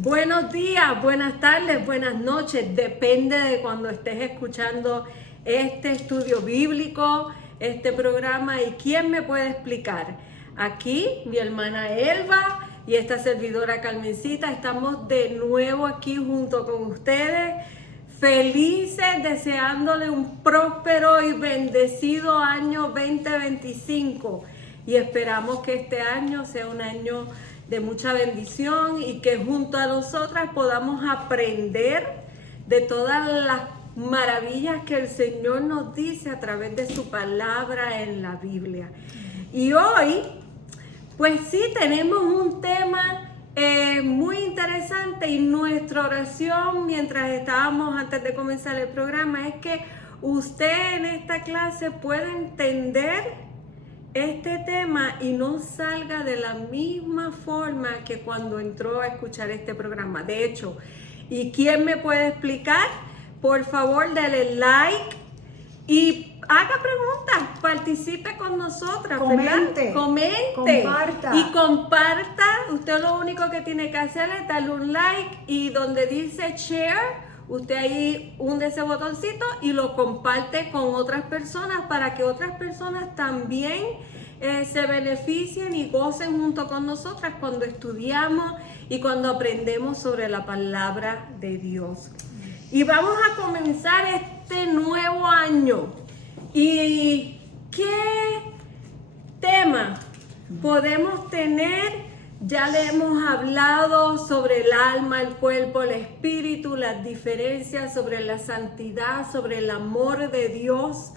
Buenos días, buenas tardes, buenas noches, depende de cuando estés escuchando este estudio bíblico, este programa. ¿Y quién me puede explicar? Aquí mi hermana Elba y esta servidora Carmencita, estamos de nuevo aquí junto con ustedes, felices, deseándole un próspero y bendecido año 2025, y esperamos que este año sea un año de mucha bendición y que junto a nosotras podamos aprender de todas las maravillas que el Señor nos dice a través de su palabra en la Biblia. Y hoy, pues sí, tenemos un tema muy interesante, y nuestra oración mientras estábamos antes de comenzar el programa es que usted en esta clase pueda entender este tema y no salga de la misma forma que cuando entró a escuchar este programa. De hecho, ¿y quién me puede explicar? Por favor, dale like y haga preguntas, participe con nosotras, comente, comparta y comparta. Usted lo único que tiene que hacer es darle un like, y donde dice share, usted ahí hunde ese botoncito y lo comparte con otras personas para que otras personas también se beneficien y gocen junto con nosotras cuando estudiamos y cuando aprendemos sobre la palabra de Dios. Y vamos a comenzar este nuevo año. ¿Y qué tema podemos tener? Ya le hemos hablado sobre el alma, el cuerpo, el espíritu, las diferencias, sobre la santidad, sobre el amor de Dios,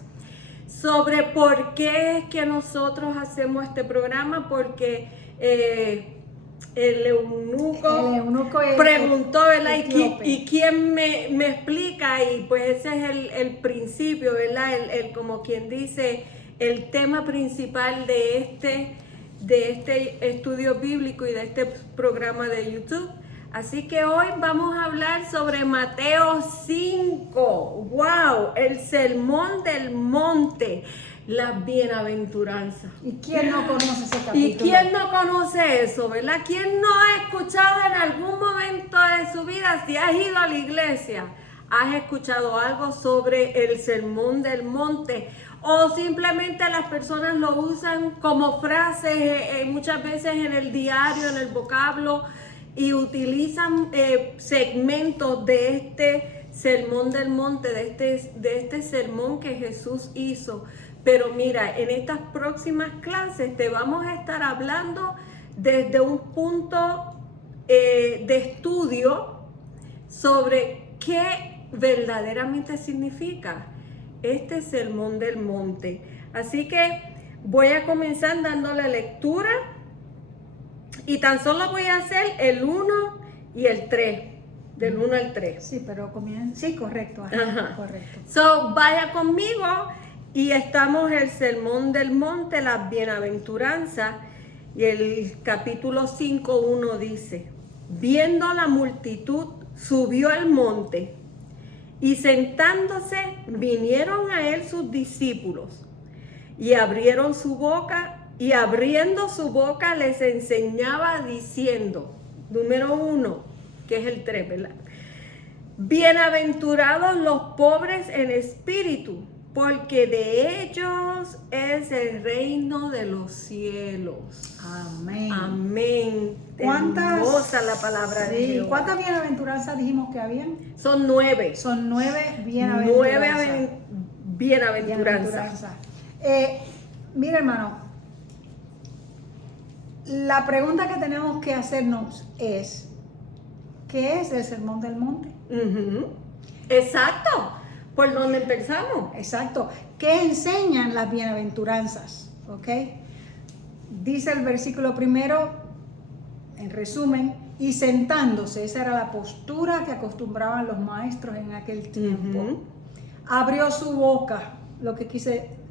sobre por qué es que nosotros hacemos este programa, porque el eunuco preguntó, ¿verdad? ¿Y quién me explica? Y pues ese es el principio, ¿verdad? Como quien dice, el tema principal de este estudio bíblico y de este programa de YouTube. Así que hoy vamos a hablar sobre Mateo 5. ¡Wow! El sermón del monte, las bienaventuranzas. ¿Y quién no conoce ese capítulo? ¿Y quién no conoce eso, verdad? ¿Quién no ha escuchado en algún momento de su vida, si has ido a la iglesia, has escuchado algo sobre el sermón del monte? O simplemente las personas lo usan como frase muchas veces en el diario, en el vocablo, y utilizan segmentos de este sermón del monte, de este sermón que Jesús hizo. Pero mira, en estas próximas clases te vamos a estar hablando desde un punto de estudio sobre qué verdaderamente significa este sermón del monte. Así que voy a comenzar dándole lectura, y tan solo voy a hacer el 1 y el 3, del 1 al 3. Sí, pero comienza. Sí, correcto. Ajá. Correcto. So, vaya conmigo, y estamos en el sermón del monte, las bienaventuranzas, y el capítulo 5:1 dice: viendo la multitud, subió al monte, y sentándose, vinieron a él sus discípulos, y abrieron su boca, y abriendo su boca les enseñaba diciendo, número 1, que es el 3, ¿verdad? Bienaventurados los pobres en espíritu, porque de ellos es el reino de los cielos. Amén. Amén. ¿Cuántas? Hermosa la palabra de Dios. ¿Cuántas bienaventuranzas dijimos que habían? Son 9. Son 9 bienaventuranzas. 9 bienaventuranzas. Mira, hermano, la pregunta que tenemos que hacernos es: ¿qué es el sermón del monte? Exacto. ¿Por dónde empezamos? Exacto. ¿Qué enseñan las bienaventuranzas? ¿Ok? Dice el versículo primero, en resumen, y sentándose, esa era la postura que acostumbraban los maestros en aquel tiempo. Abrió su boca. Lo que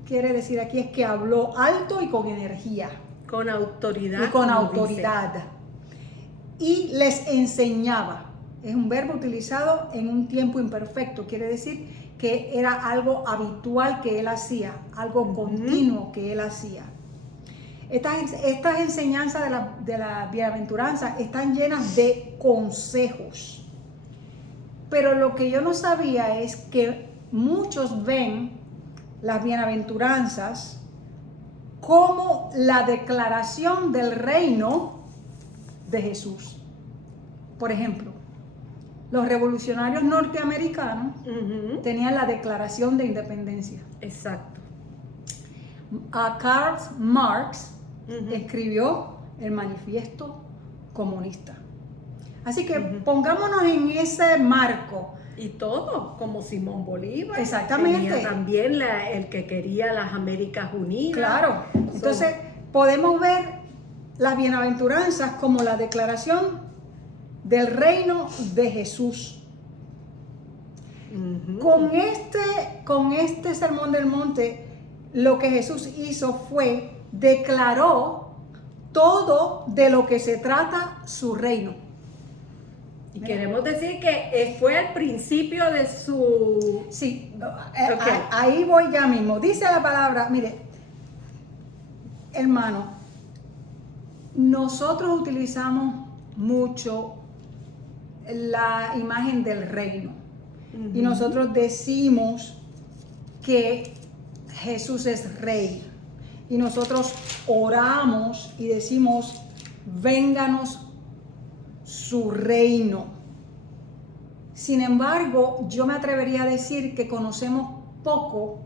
quiere decir aquí es que habló alto y con energía. Con autoridad. Y con autoridad. Y les enseñaba. Es un verbo utilizado en un tiempo imperfecto. Quiere decir que era algo habitual que él hacía, algo continuo que él hacía. Estas enseñanzas de la bienaventuranza están llenas de consejos. Pero lo que yo no sabía es que muchos ven las bienaventuranzas como la declaración del reino de Jesús. Por ejemplo, los revolucionarios norteamericanos tenían la Declaración de Independencia. Exacto. Karl Marx escribió el Manifiesto Comunista. Así que pongámonos en ese marco. Y todo, como Simón Bolívar. Exactamente. Tenía también el que quería las Américas Unidas. Claro. Entonces, podemos ver las bienaventuranzas como la declaración del reino de Jesús. Con este sermón del monte, lo que Jesús hizo fue declaró todo de lo que se trata su reino. Y queremos decir que fue el principio de su... Sí, Okay. ahí voy ya mismo. Dice la palabra, mire, hermano, nosotros utilizamos mucho la imagen del reino. Y nosotros decimos que Jesús es rey. Y nosotros oramos y decimos, vénganos su reino. Sin embargo, yo me atrevería a decir que conocemos poco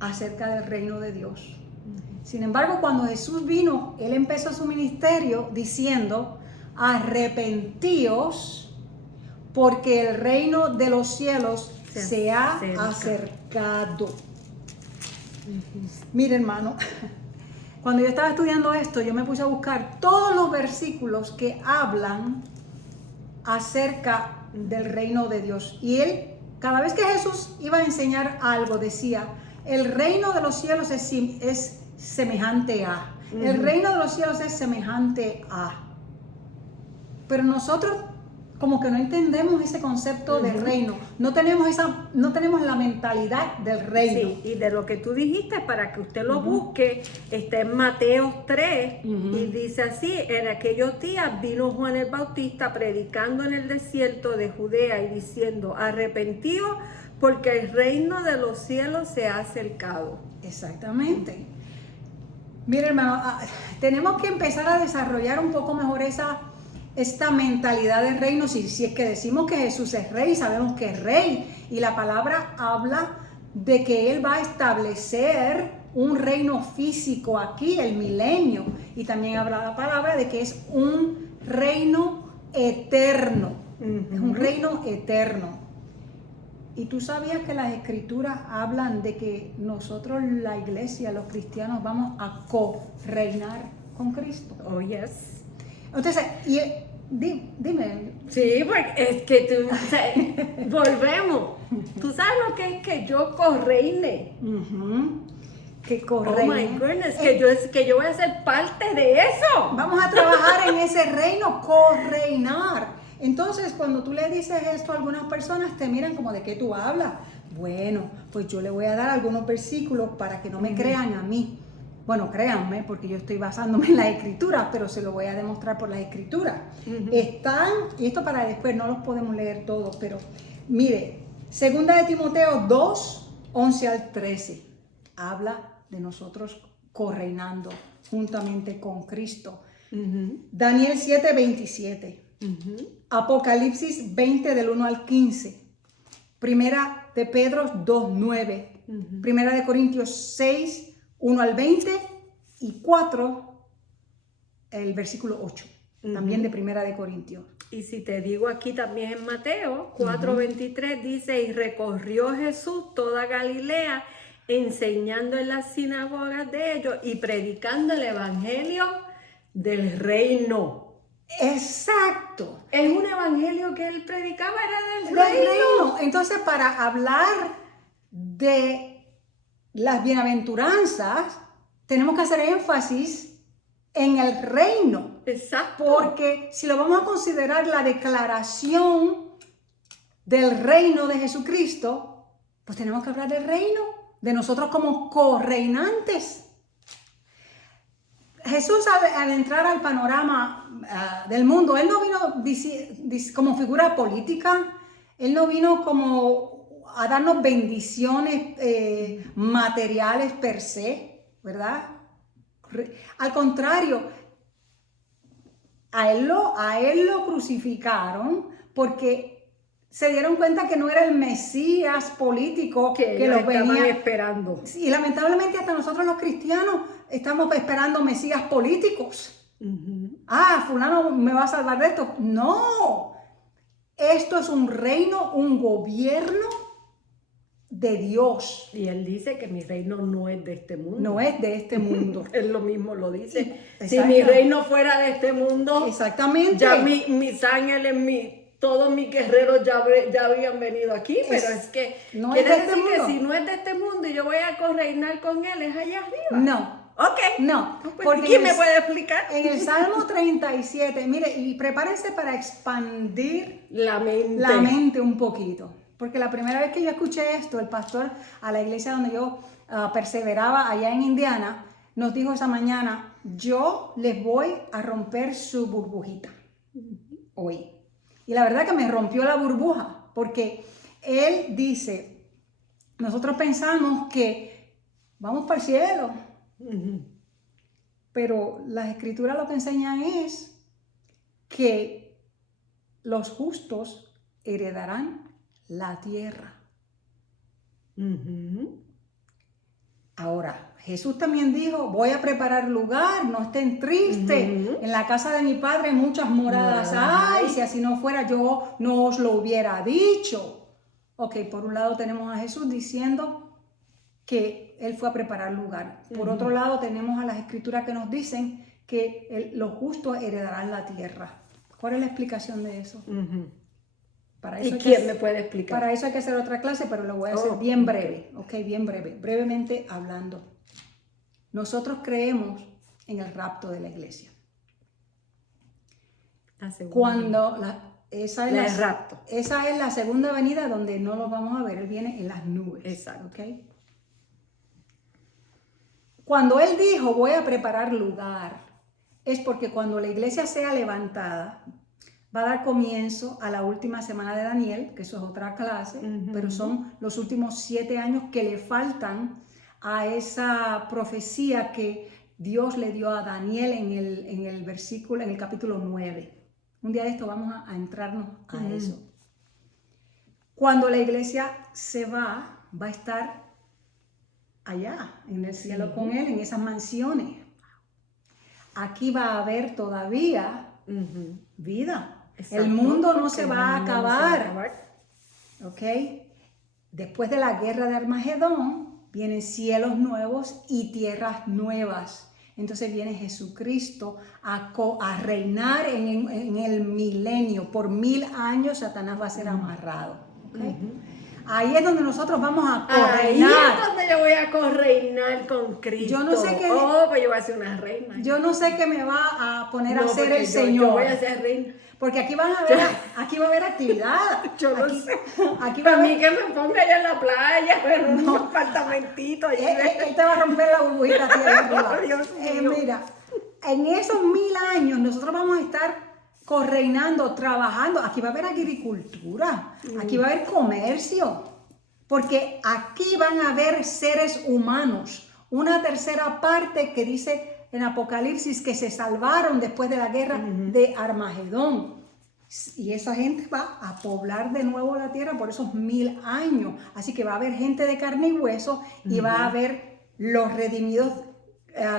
acerca del reino de Dios. Sin embargo, cuando Jesús vino, Él empezó su ministerio diciendo, arrepentíos porque el reino de los cielos se ha acercado. Mire, hermano, cuando yo estaba estudiando esto, yo me puse a buscar todos los versículos que hablan acerca del reino de Dios. Y él, cada vez que Jesús iba a enseñar algo, decía, el reino de los cielos es semejante a. El reino de los cielos es semejante a. Pero nosotros como que no entendemos ese concepto del reino. No tenemos la mentalidad del reino. Sí, y de lo que tú dijiste, para que usted lo busque, está en Mateo 3, y dice así, en aquellos días vino Juan el Bautista predicando en el desierto de Judea y diciendo, arrepentíos porque el reino de los cielos se ha acercado. Exactamente. Mira, hermano, tenemos que empezar a desarrollar un poco mejor esta mentalidad de reino. Si es que decimos que Jesús es rey, sabemos que es rey. Y la palabra habla de que Él va a establecer un reino físico aquí, el milenio. Y también habla la palabra de que es un reino eterno. Es un reino eterno. ¿Y tú sabías que las escrituras hablan de que nosotros, la iglesia, los cristianos, vamos a co-reinar con Cristo? Oh, yes. Entonces, dime. Sí, porque es que tú, o sea, volvemos. Tú sabes lo que es que yo correine. Que correine. Oh my goodness, que yo voy a ser parte de eso. Vamos a trabajar en ese reino, correinar. Entonces, cuando tú le dices esto a algunas personas, te miran como, ¿de qué tú hablas? Bueno, pues yo le voy a dar algunos versículos para que no me crean a mí. Bueno, créanme, porque yo estoy basándome en las escrituras, pero se lo voy a demostrar por las escrituras. Están, y esto para después, no los podemos leer todos, pero mire, 2 de Timoteo 2, 11 al 13, habla de nosotros correinando juntamente con Cristo. Daniel 7, 27. Apocalipsis 20 del 1 al 15. Primera de Pedro 2, 9. Primera de Corintios 6, 1 al 20 y 4, el versículo 8, también de Primera de Corintios. Y si te digo aquí también en Mateo 4:23 dice, y recorrió Jesús toda Galilea, enseñando en las sinagogas de ellos y predicando el evangelio del reino. Exacto. Es un evangelio que él predicaba, era del reino. Entonces, para hablar de las bienaventuranzas, tenemos que hacer énfasis en el reino. Exacto. Porque si lo vamos a considerar la declaración del reino de Jesucristo, pues tenemos que hablar del reino, de nosotros como correinantes. Jesús al entrar al panorama del mundo, Él no vino como figura política, Él no vino como a darnos bendiciones materiales per se, ¿verdad? Al contrario, a él lo crucificaron porque se dieron cuenta que no era el Mesías político que los venía esperando. Y lamentablemente hasta nosotros los cristianos estamos esperando Mesías políticos. Fulano me va a salvar de esto. No, esto es un reino, un gobierno de Dios. Y él dice que mi reino no es de este mundo. No es de este mundo. Él lo mismo lo dice. Si Exacto. mi reino fuera de este mundo, Exactamente. ya mis ángeles, todos mis guerreros ya habían venido aquí, pero es que no quiere es de decir este que mundo. si no es de este mundo y yo voy a correinar con él, es allá arriba. No. Ok. No. Pues, ¿quién me puede explicar? En el Salmo 37, mire, y prepárense para expandir La la mente un poquito. Porque la primera vez que yo escuché esto, el pastor a la iglesia donde yo perseveraba allá en Indiana, nos dijo esa mañana, yo les voy a romper su burbujita hoy. Y la verdad que me rompió la burbuja, porque él dice, nosotros pensamos que vamos para el cielo, pero las escrituras lo que enseñan es que los justos heredarán la tierra. Ahora, Jesús también dijo, voy a preparar lugar, no estén tristes. En la casa de mi padre muchas moradas hay. Si así no fuera, yo no os lo hubiera dicho. Ok, por un lado tenemos a Jesús diciendo que Él fue a preparar lugar. Por otro lado tenemos a las escrituras que nos dicen que los justos heredarán la tierra. ¿Cuál es la explicación de eso? Para eso ¿Y quién me puede explicar? Para eso hay que hacer otra clase, pero lo voy a hacer bien breve, bien breve, brevemente hablando. Nosotros creemos en el rapto de la iglesia. Esa es la segunda venida donde no lo vamos a ver, Él viene en las nubes. Exacto. ¿Okay? Cuando Él dijo, voy a preparar lugar, es porque cuando la iglesia sea levantada, va a dar comienzo a la última semana de Daniel, que eso es otra clase, pero son los últimos 7 años que le faltan a esa profecía que Dios le dio a Daniel en el capítulo 9. Un día de esto vamos a entrarnos a eso. Cuando la iglesia se va a estar allá, en el cielo con Él, en esas mansiones. Aquí va a haber todavía vida. Exacto. El mundo no se va a acabar. ¿Ok? Después de la guerra de Armagedón, vienen cielos nuevos y tierras nuevas. Entonces viene Jesucristo a reinar en el milenio. Por 1000 años Satanás va a ser amarrado. ¿Okay? Ahí es donde nosotros vamos a correinar. Ahí es donde yo voy a correinar con Cristo. Yo no sé qué. Pues yo voy a ser una reina. Yo no sé qué me va a poner a hacer el Señor. Yo voy a ser reina. Porque aquí va a haber actividad. Yo no sé. Aquí va a mí que me ponga allá en la playa, pero en un apartamentito. Él te va a romper la burbujita aquí arriba. Dios mío. Mira, en esos 1000 años nosotros vamos a estar correinando, trabajando. Aquí va a haber agricultura, aquí va a haber comercio, porque aquí van a haber seres humanos. Una tercera parte que dice en Apocalipsis que se salvaron después de la guerra de Armagedón. Y esa gente va a poblar de nuevo la tierra por esos 1000 años. Así que va a haber gente de carne y hueso y va a haber los redimidos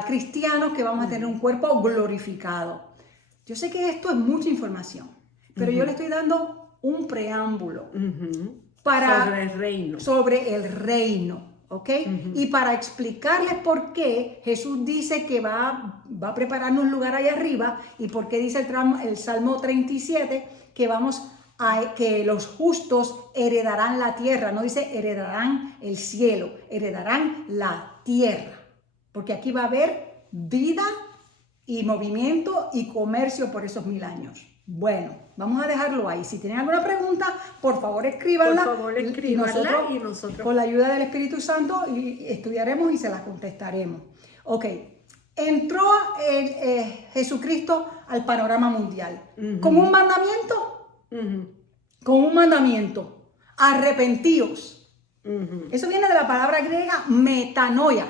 cristianos que vamos a tener un cuerpo glorificado. Yo sé que esto es mucha información, pero yo le estoy dando un preámbulo sobre el reino. ¿Ok? Y para explicarles por qué Jesús dice que va a prepararnos lugar allá arriba y por qué dice el Salmo 37 que los justos heredarán la tierra. No dice heredarán el cielo, heredarán la tierra. Porque aquí va a haber vida y movimiento y comercio por esos 1000 años. Bueno, vamos a dejarlo ahí. Si tienen alguna pregunta, por favor escríbanla. Por favor escríbanla y nosotros con la ayuda del Espíritu Santo estudiaremos y se las contestaremos. Ok, entró Jesucristo al panorama mundial. Con un mandamiento. Con un mandamiento. Arrepentíos. Eso viene de la palabra griega metanoia.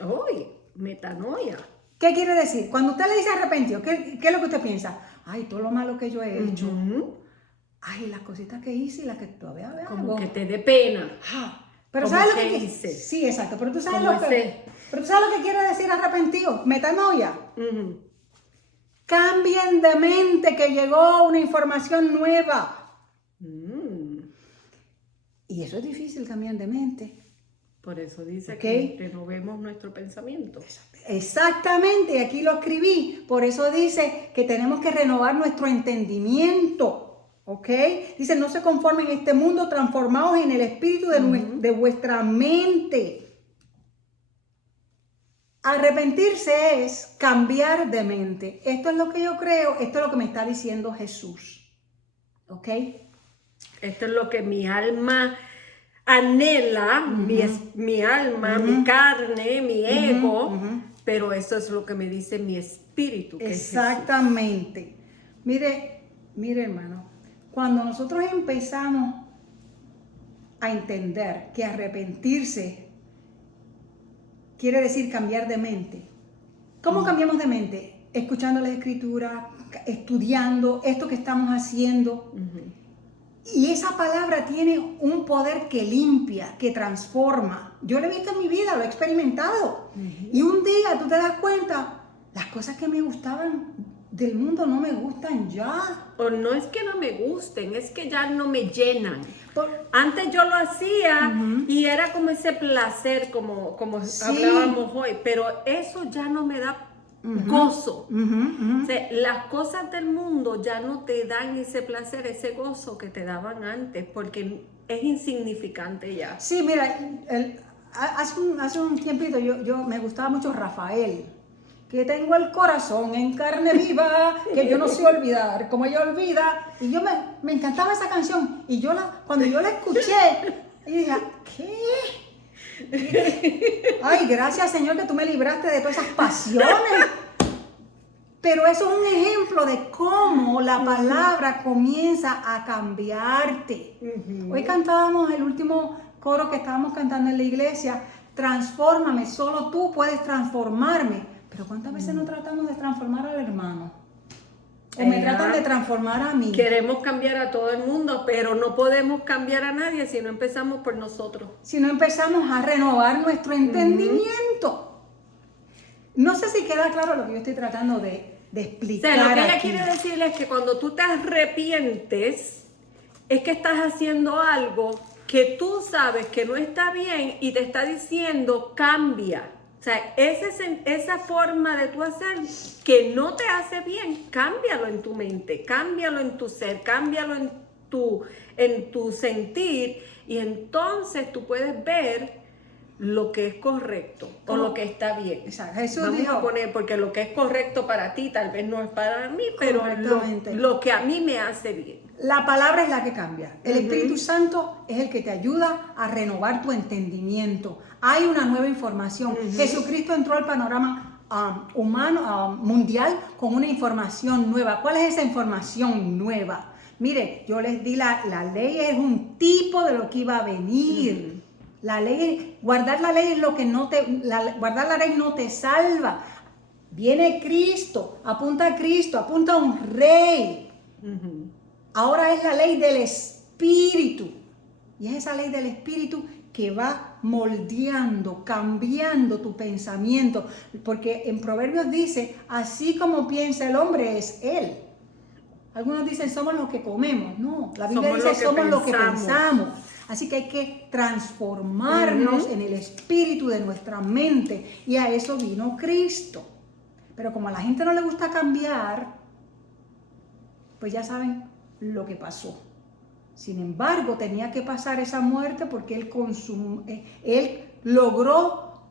¡Uy! Metanoia. ¿Qué quiere decir? Cuando usted le dice arrepentido, ¿qué es lo que usted piensa? Ay, todo lo malo que yo he hecho. Ay, las cositas que hice y las que todavía hago. Como que te dé pena. Pero Como ¿sabes lo que que hice. Sí, exacto. Pero tú sabes Como lo que quiere decir arrepentido. Metanoia. Cambien de mente, que llegó una información nueva. Y eso es difícil, cambiar de mente. Por eso dice Okay. que renovemos nuestro pensamiento. Exactamente, aquí lo escribí. Por eso dice que tenemos que renovar nuestro entendimiento. ¿Ok? Dice, no se conformen en este mundo, transformados en el espíritu de vuestra mente. Arrepentirse es cambiar de mente. Esto es lo que yo creo, esto es lo que me está diciendo Jesús. ¿Ok? Esto es lo que mi alma anhela, mi alma, mi carne, mi ego, pero eso es lo que me dice mi espíritu. Que exactamente. Mire, hermano, cuando nosotros empezamos a entender que arrepentirse quiere decir cambiar de mente. ¿Cómo cambiamos de mente? Escuchando la escritura, estudiando esto que estamos haciendo. Y esa palabra tiene un poder que limpia, que transforma. Yo lo he visto en mi vida, lo he experimentado. Y un día tú te das cuenta, las cosas que me gustaban del mundo no me gustan ya. O no es que no me gusten, es que ya no me llenan. Antes yo lo hacía y era como ese placer, como sí. Hablábamos hoy, pero eso ya no me da gozo. O sea, las cosas del mundo ya no te dan ese placer, ese gozo que te daban antes, porque es insignificante ya. Sí, mira, hace un tiempito yo me gustaba mucho Rafael, que tengo el corazón en carne viva, que yo no sé olvidar, como ella olvida, y yo me encantaba esa canción, y cuando yo la escuché, y dije, ¿qué? Ay, gracias Señor que tú me libraste de todas esas pasiones. Pero eso es un ejemplo de cómo la palabra comienza a cambiarte. Hoy cantábamos el último coro que estábamos cantando en la iglesia, transfórmame, solo tú puedes transformarme. Pero ¿cuántas veces no tratamos de transformar al hermano? O me tratan de transformar a mí. Queremos cambiar a todo el mundo, pero no podemos cambiar a nadie si no empezamos por nosotros. Si no empezamos a renovar nuestro entendimiento. No sé si queda claro lo que yo estoy tratando de explicar. O sea, lo que ella aquí quiere decirle es que cuando tú te arrepientes, es que estás haciendo algo que tú sabes que no está bien y te está diciendo cambia. O sea, esa forma de tú hacer que no te hace bien, cámbialo en tu mente, cámbialo en tu ser, cámbialo en tu sentir, y entonces tú puedes ver lo que es correcto o lo que está bien. Exacto. Jesús Vamos dijo, a poner, porque lo que es correcto para ti tal vez no es para mí, pero lo que a mí me hace bien. La palabra es la que cambia. El Espíritu Santo es el que te ayuda a renovar tu entendimiento. Hay una nueva información. Jesucristo entró al panorama humano, mundial, con una información nueva. ¿Cuál es esa información nueva? Mire, yo les di la ley es un tipo de lo que iba a venir. La ley, guardar la ley es lo que guardar la ley no te salva. Viene Cristo, apunta a un rey. Ahora es la ley del Espíritu. Y es esa ley del Espíritu que va moldeando, cambiando tu pensamiento. Porque en Proverbios dice, así como piensa el hombre es él. Algunos dicen, somos lo que comemos. No, la Biblia dice, somos lo que pensamos. Así que hay que transformarnos en el espíritu de nuestra mente. Y a eso vino Cristo. Pero como a la gente no le gusta cambiar, pues ya saben lo que pasó. Sin embargo, tenía que pasar esa muerte porque él logró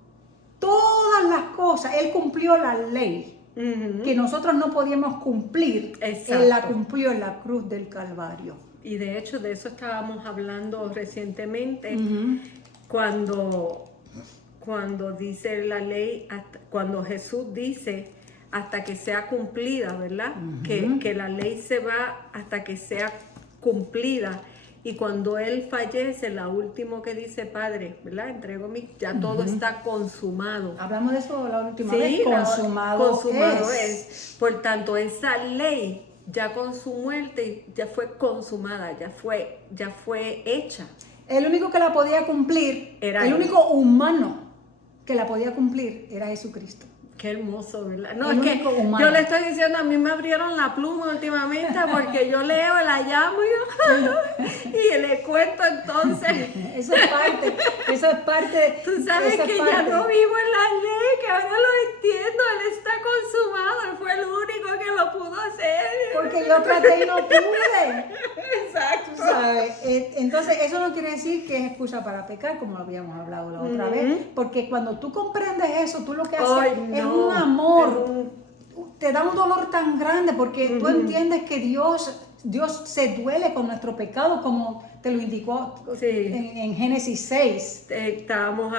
todas las cosas. Él cumplió la ley que nosotros no podíamos cumplir. Exacto. Él la cumplió en la cruz del Calvario. Y de hecho de eso estábamos hablando recientemente, cuando cuando dice la ley, cuando Jesús dice hasta que sea cumplida, ¿verdad? Que la ley se va hasta que sea cumplida. Y cuando Él fallece, la última que dice, Padre, ¿verdad? Entrego ya todo está consumado. Hablamos de eso la última Sí, vez. Consumado es. Por tanto, esa ley ya con su muerte ya fue consumada, ya fue hecha. El único que la podía cumplir, Era el él. único humano que la podía cumplir era Jesucristo. Qué hermoso, ¿verdad? No, El es que único humano. yo le estoy diciendo, a mí me abrieron la pluma últimamente porque yo leo, la llamo y le cuento entonces. Eso es parte. Tú sabes esa que parte. ya no vivo en la ley, que ahora lo entiendo, Él está consumado, Él fue el único que lo pudo hacer. Porque yo traté y no pude. Exacto. Tú sabes. Entonces, eso no quiere decir que es excusa para pecar, como lo habíamos hablado la otra vez. Porque cuando tú comprendes eso, tú lo que haces es un amor. Te da un dolor tan grande porque tú entiendes que Dios se duele con nuestro pecado, como te lo indicó en Génesis 6. Estábamos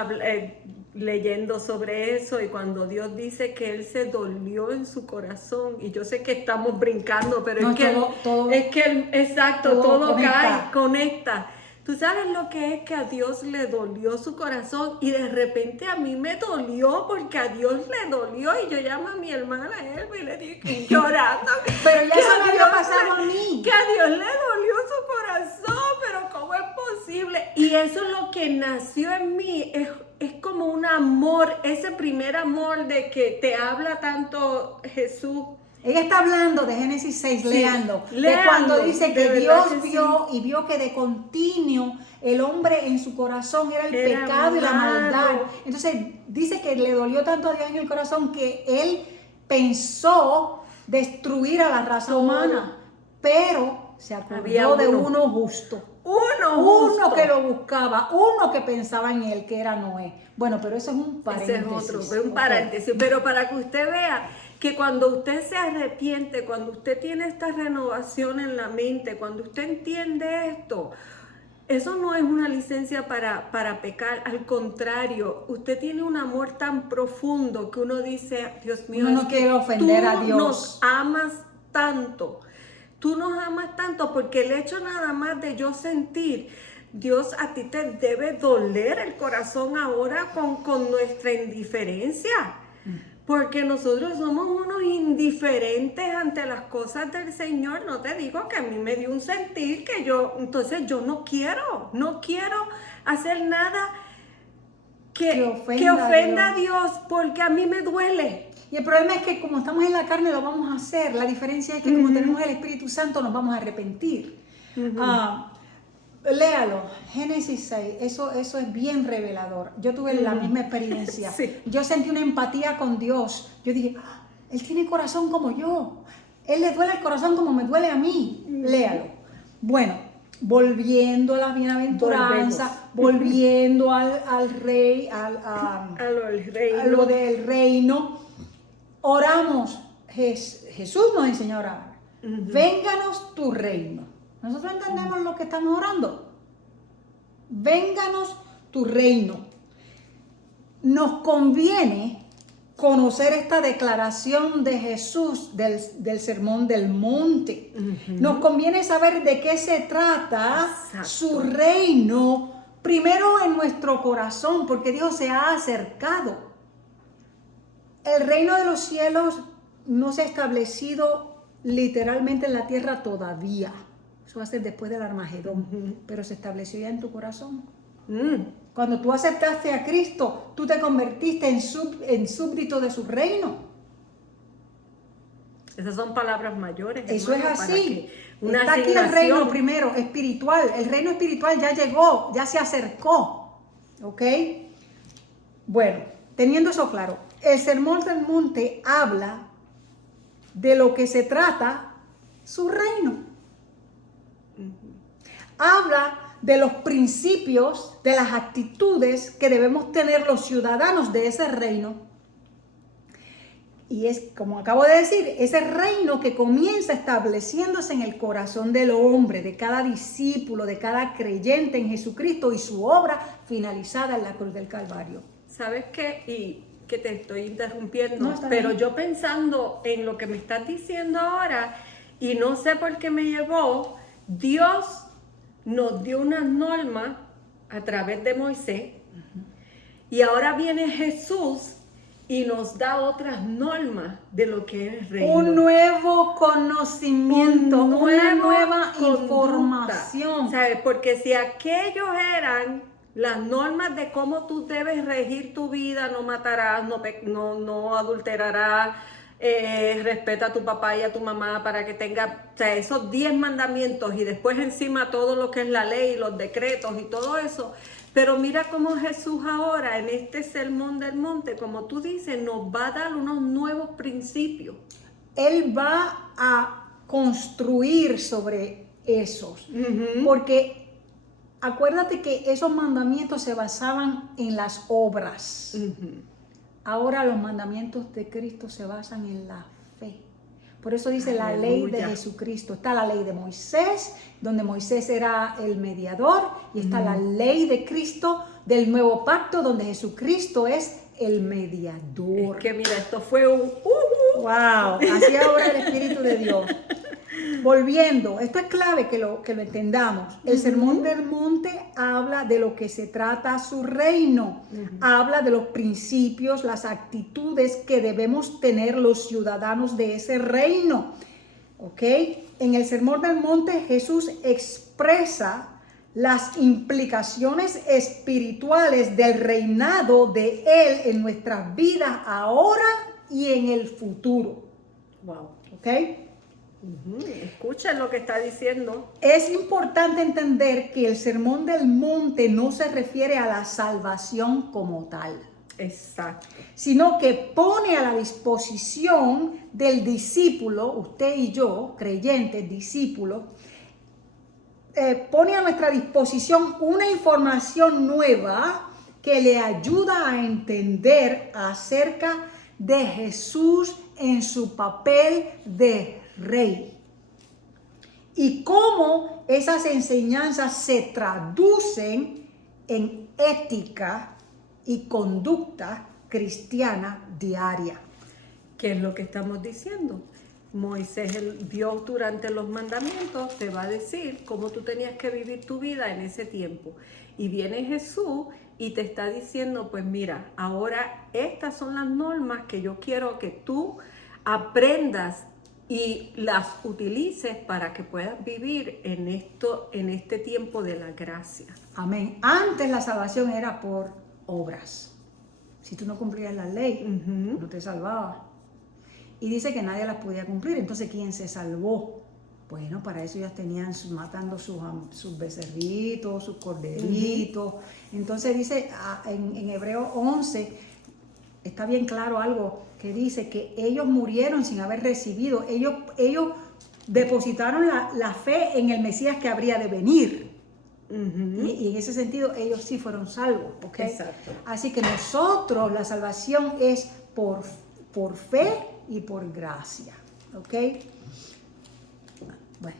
leyendo sobre eso y cuando Dios dice que Él se dolió en su corazón, y yo sé que estamos brincando, pero No, es que todo conecta. conecta. Tú sabes lo que es que a Dios le dolió su corazón y de repente a mí me dolió porque a Dios le dolió y yo llamo a mi hermana Elba y le dije llorando. Pero ya que eso a me Dios había pasado a mí. Que a Dios le dolió su corazón, pero ¿cómo es posible? Y eso es lo que nació en mí, es como un amor, ese primer amor de que te habla tanto Jesús. Ella está hablando de Génesis 6, Sí, leando, de leando, cuando dice de que verdad Dios que vio y vio que de continuo el hombre en su corazón era el Era pecado y la malo. maldad. Entonces dice que le dolió tanto a Dios en el corazón que él pensó destruir a la raza humana, pero se Había acordó de uno. uno justo. Uno Que lo buscaba, uno que pensaba en él, que era Noé. Bueno, pero eso es un paréntesis. Ese es otro, un paréntesis. Pero para que usted vea que cuando usted se arrepiente, cuando usted tiene esta renovación en la mente, cuando usted entiende esto, eso no es una licencia para pecar. Al contrario, usted tiene un amor tan profundo que uno dice, Dios mío, Uno no es que quiere ofender a tú Dios. nos amas tanto. Tú nos amas tanto porque el hecho nada más de yo sentir, Dios, a ti te debe doler el corazón ahora con nuestra indiferencia. Porque nosotros somos unos indiferentes ante las cosas del Señor. No te digo que a mí me dio un sentir que entonces yo no quiero hacer nada que ofenda a Dios porque a mí me duele. Y el problema es que como estamos en la carne lo vamos a hacer. La diferencia es que como tenemos el Espíritu Santo nos vamos a arrepentir. Léalo, Génesis 6, eso es bien revelador. Yo tuve la misma experiencia. Sí. Yo sentí una empatía con Dios. Yo dije, Él tiene corazón como yo. Él le duele el corazón como me duele a mí. Léalo. Bueno, volviendo a la bienaventuranza, volviendo al rey, a lo del reino. Oramos. Jesús nos enseñó a orar. Vénganos tu reino. Nosotros entendemos lo que estamos orando. Vénganos tu reino. Nos conviene conocer esta declaración de Jesús del Sermón del Monte. Nos conviene saber de qué se trata. Exacto. Su reino, primero en nuestro corazón, porque Dios se ha acercado. El reino de los cielos no se ha establecido literalmente en la tierra todavía. Eso va a ser después del Armagedón, pero se estableció ya en tu corazón. Cuando tú aceptaste a Cristo, tú te convertiste en súbdito de su reino. Esas son palabras mayores. Eso hermano, es así. Una Está aquí el asignación. reino primero, espiritual. El reino espiritual ya llegó, ya se acercó. ¿Ok? Bueno, teniendo eso claro, el Sermón del Monte habla de lo que se trata su reino. Habla de los principios, de las actitudes que debemos tener los ciudadanos de ese reino. Y es, como acabo de decir, ese reino que comienza estableciéndose en el corazón del hombre, de cada discípulo, de cada creyente en Jesucristo y su obra finalizada en la cruz del Calvario. ¿sabes qué? Y que te estoy interrumpiendo, No, está pero bien. yo pensando en lo que me estás diciendo ahora, y no sé por qué me llegó, Dios nos dio unas normas a través de Moisés, y ahora viene Jesús y nos da otras normas de lo que es el reino. Un nuevo conocimiento, una nueva conducta. información. ¿Sabes? Porque si aquellos eran las normas de cómo tú debes regir tu vida, no matarás, no adulterarás, respeta a tu papá y a tu mamá para que tenga, o sea, esos 10 mandamientos y después encima todo lo que es la ley, los decretos y todo eso. Pero mira cómo Jesús ahora en este sermón del monte, como tú dices, nos va a dar unos nuevos principios. Él va a construir sobre esos. Porque acuérdate que esos mandamientos se basaban en las obras. Ahora los mandamientos de Cristo se basan en la fe. Por eso dice la ley de Jesucristo. Está la ley de Moisés, donde Moisés era el mediador, y está la ley de Cristo del nuevo pacto, donde Jesucristo es el mediador. Es que mira, esto fue un... ¡Wow! Así ahora el Espíritu de Dios. Volviendo, esto es clave que lo entendamos. El Sermón del Monte habla de lo que se trata su reino. Habla de los principios, las actitudes que debemos tener los ciudadanos de ese reino. ¿Ok? En el Sermón del Monte Jesús expresa las implicaciones espirituales del reinado de Él en nuestras vidas ahora y en el futuro. Wow. ¿Ok? Escuchen lo que está diciendo. Es importante entender que el Sermón del Monte no se refiere a la salvación como tal, Exacto. sino que pone a la disposición del discípulo, usted y yo, creyentes, discípulos, pone a nuestra disposición una información nueva que le ayuda a entender acerca de Jesús en su papel de Rey. Y cómo esas enseñanzas se traducen en ética y conducta cristiana diaria. ¿Qué es lo que estamos diciendo? Moisés, Dios durante los mandamientos te va a decir cómo tú tenías que vivir tu vida en ese tiempo. Y viene Jesús y te está diciendo, pues mira, ahora estas son las normas que yo quiero que tú aprendas y las utilices para que puedas vivir en este tiempo de la gracia. Amén. Antes la salvación era por obras. Si tú no cumplías la ley, no te salvabas. Y dice que nadie las podía cumplir. Entonces, ¿quién se salvó? Bueno, para eso ellas tenían matando sus becerritos, sus corderitos. Entonces dice en Hebreos 11, está bien claro algo que dice que ellos murieron sin haber recibido. Ellos depositaron la fe en el Mesías que habría de venir. Y en ese sentido ellos sí fueron salvos. ¿Okay? Exacto. Así que nosotros, la salvación es por fe y por gracia. ¿Ok? Bueno.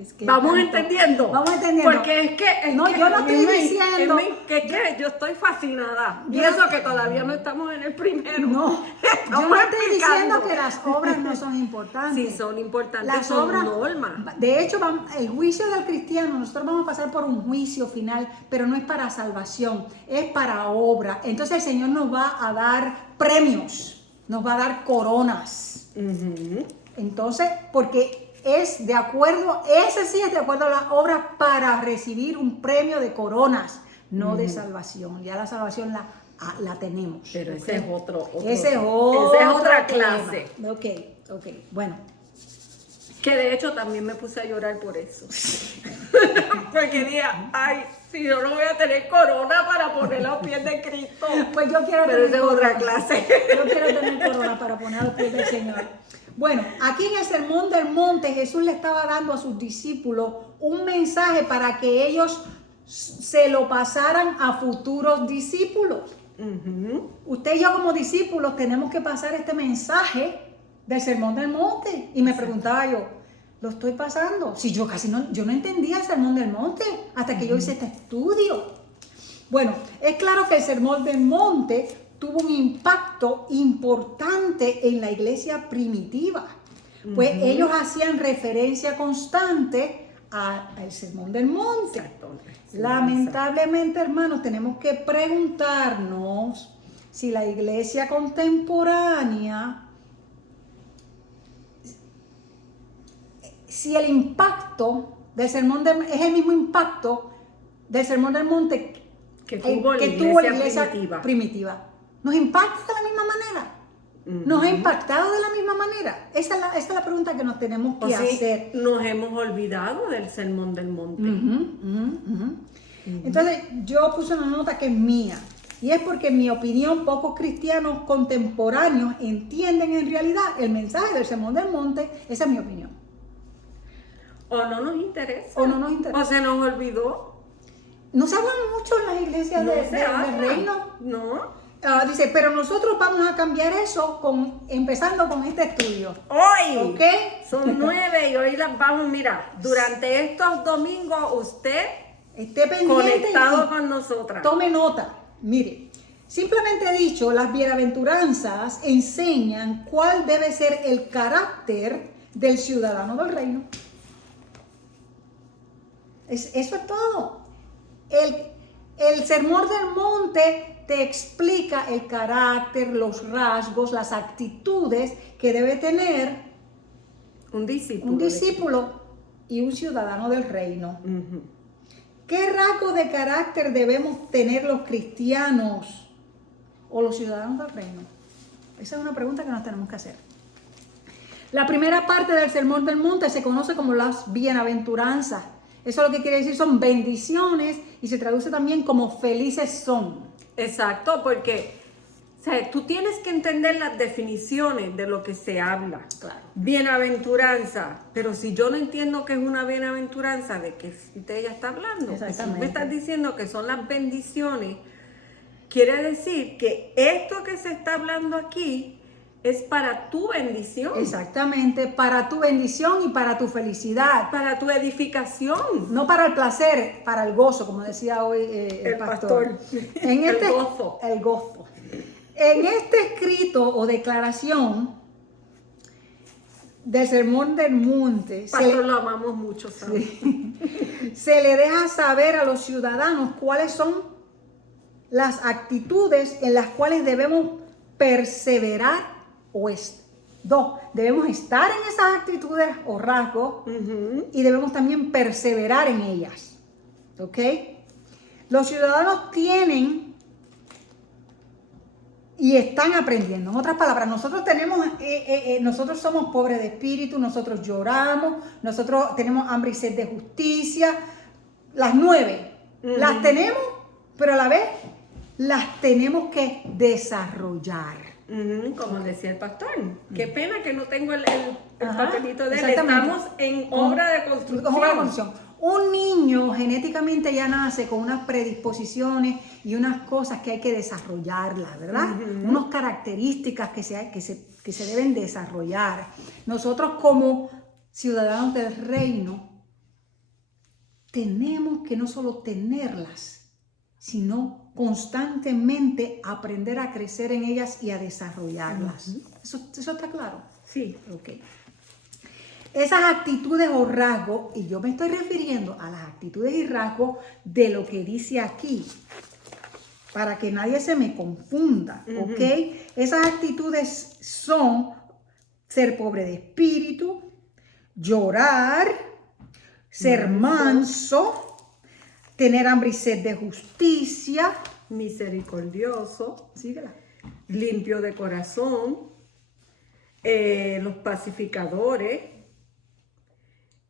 Es que Vamos entendiendo. Vamos entendiendo. Porque es que no, yo no estoy diciendo que yo estoy fascinada. Y Yo eso no- que todavía no estamos en el primero. No, yo no estoy diciendo que las obras no son importantes. Sí, son importantes, Las son obras, normas. de hecho, el juicio del cristiano, nosotros vamos a pasar por un juicio final, pero no es para salvación, es para obra. Entonces el Señor nos va a dar premios, nos va a dar coronas. Entonces, porque es de acuerdo, ese sí es de acuerdo a las obras para recibir un premio de coronas, no de salvación. Ya la salvación la tenemos. Pero ¿ok? ese es otro Esa es otra otra clase. Ok, bueno. Que de hecho también me puse a llorar por eso. Porque dije, ay, si yo no voy a tener corona para poner los pies de Cristo. Pues yo quiero Pero esa tener es otra corona. clase. Yo quiero tener corona para poner a los pies del Señor. Bueno, aquí en el Sermón del Monte Jesús le estaba dando a sus discípulos un mensaje para que ellos se lo pasaran a futuros discípulos. Usted y yo como discípulos tenemos que pasar este mensaje del Sermón del Monte. Y me preguntaba yo, ¿lo estoy pasando? Si yo no entendía el Sermón del Monte hasta que yo hice este estudio. Bueno, es claro que el Sermón del Monte tuvo un impacto importante en la iglesia primitiva, pues ellos hacían referencia constante al Sermón del Monte. Exacto. Lamentablemente, hermanos, tenemos que preguntarnos si la iglesia contemporánea, si el impacto del Sermón es el mismo impacto del Sermón del Monte que tuvo la iglesia primitiva. ¿Nos impacta de la misma manera? ¿Nos ha impactado de la misma manera? Esa es la pregunta que nos tenemos que hacer. Nos hemos olvidado del Sermón del Monte. Entonces, yo puse una nota que es mía. Y es porque, en mi opinión, pocos cristianos contemporáneos entienden en realidad el mensaje del Sermón del Monte. Esa es mi opinión. O no nos interesa. O no nos interesa. O se nos olvidó. No se habla mucho en las iglesias del reino. No. Dice, pero nosotros vamos a cambiar eso empezando con este estudio. Hoy. ¿Ok? Son 9 y hoy las vamos, mira, durante estos domingos usted esté pendiente conectado con nosotras. Tome nota. Mire, simplemente dicho, las bienaventuranzas enseñan cuál debe ser el carácter del ciudadano del reino. Eso es todo. El Sermón del Monte te explica el carácter, los rasgos, las actitudes que debe tener un discípulo y un ciudadano del reino. ¿Qué rasgos de carácter debemos tener los cristianos o los ciudadanos del reino? Esa es una pregunta que nos tenemos que hacer. La primera parte del Sermón del Monte se conoce como las bienaventuranzas. Eso lo que quiere decir son bendiciones y se traduce también como felices son. Exacto, porque tú tienes que entender las definiciones de lo que se habla. Claro. Bienaventuranza, pero si yo no entiendo qué es una bienaventuranza, ¿de qué ella está hablando? Si me estás diciendo que son las bendiciones, quiere decir que esto que se está hablando aquí es para tu bendición. Exactamente, para tu bendición y para tu felicidad. Para tu edificación. No para el placer, para el gozo, como decía hoy el pastor. El gozo. El gozo. En este escrito o declaración del Sermón del Monte, pastor, lo amamos mucho, ¿sabes? Sí, se le deja saber a los ciudadanos cuáles son las actitudes en las cuales debemos perseverar debemos estar en esas actitudes o rasgos y debemos también perseverar en ellas. ¿Ok? Los ciudadanos tienen y están aprendiendo. En otras palabras, nosotros somos pobres de espíritu, nosotros lloramos, nosotros tenemos hambre y sed de justicia. Las 9 las tenemos, pero a la vez las tenemos que desarrollar. Como decía el pastor, qué pena que no tengo el papelito de él. Exactamente. Estamos en obra de construcción. Un niño genéticamente ya nace con unas predisposiciones y unas cosas que hay que desarrollarlas, ¿verdad? Unas características que se deben desarrollar. Nosotros como ciudadanos del reino tenemos que no solo tenerlas, sino constantemente aprender a crecer en ellas y a desarrollarlas. ¿Eso está claro? Sí. Ok. Esas actitudes o rasgos, y yo me estoy refiriendo a las actitudes y rasgos de lo que dice aquí, para que nadie se me confunda, ¿ok? Esas actitudes son ser pobre de espíritu, llorar, ser manso, tener hambre y sed de justicia, misericordioso, síguela, limpio de corazón, los pacificadores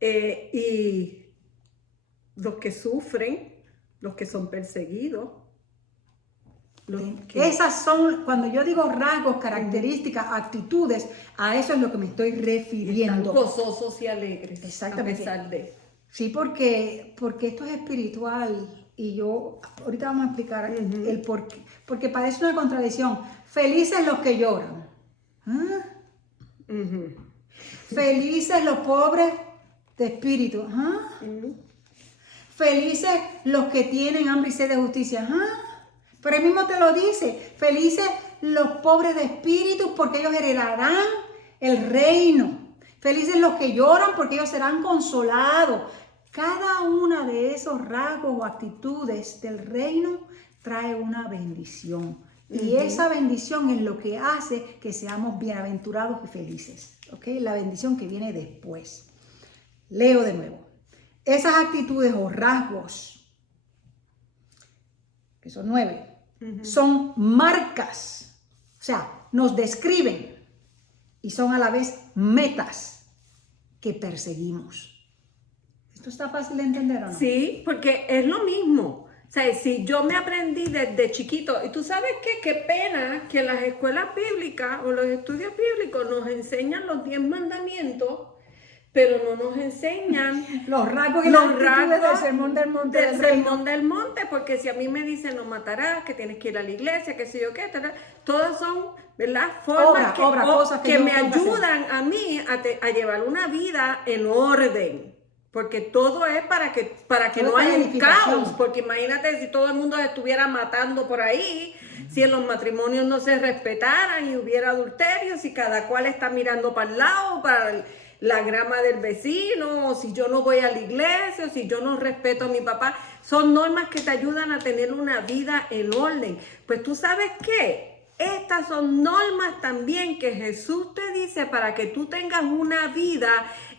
y los que sufren, los que son perseguidos. Esas son, cuando yo digo rasgos, características, actitudes, a eso es lo que me estoy refiriendo. Están gozosos y alegres. Exactamente. A pesar de... Sí, porque esto es espiritual y ahorita vamos a explicar el por qué. Porque parece una contradicción. Felices los que lloran. Felices los pobres de espíritu. Felices los que tienen hambre y sed de justicia. Pero él mismo te lo dice. Felices los pobres de espíritu porque ellos heredarán el reino. Felices los que lloran porque ellos serán consolados. Cada una de esos rasgos o actitudes del reino trae una bendición. Y esa bendición es lo que hace que seamos bienaventurados y felices. ¿Ok? La bendición que viene después. Leo de nuevo. Esas actitudes o rasgos, que son 9, son marcas. O sea, nos describen y son a la vez metas que perseguimos. ¿Esto está fácil de entender o no? Sí, porque es lo mismo. O sea, si yo me aprendí desde chiquito, y tú sabes qué pena que las escuelas bíblicas o los estudios bíblicos nos enseñan los 10 mandamientos, pero no nos enseñan los rasgos y las actitudes del sermón del monte. Del sermón del monte, porque si a mí me dicen no matarás, que tienes que ir a la iglesia, que sé yo qué, todas son, ¿verdad? Formas cosas que me ayudan a mí a llevar una vida en orden. Porque todo es para que no haya un caos. Porque imagínate si todo el mundo se estuviera matando por ahí, si en los matrimonios no se respetaran y hubiera adulterio, si cada cual está mirando para el lado, para la grama del vecino, o si yo no voy a la iglesia, o si yo no respeto a mi papá. Son normas que te ayudan a tener una vida en orden. Pues tú sabes qué, estas son normas también que Jesús te dice para que tú tengas una vida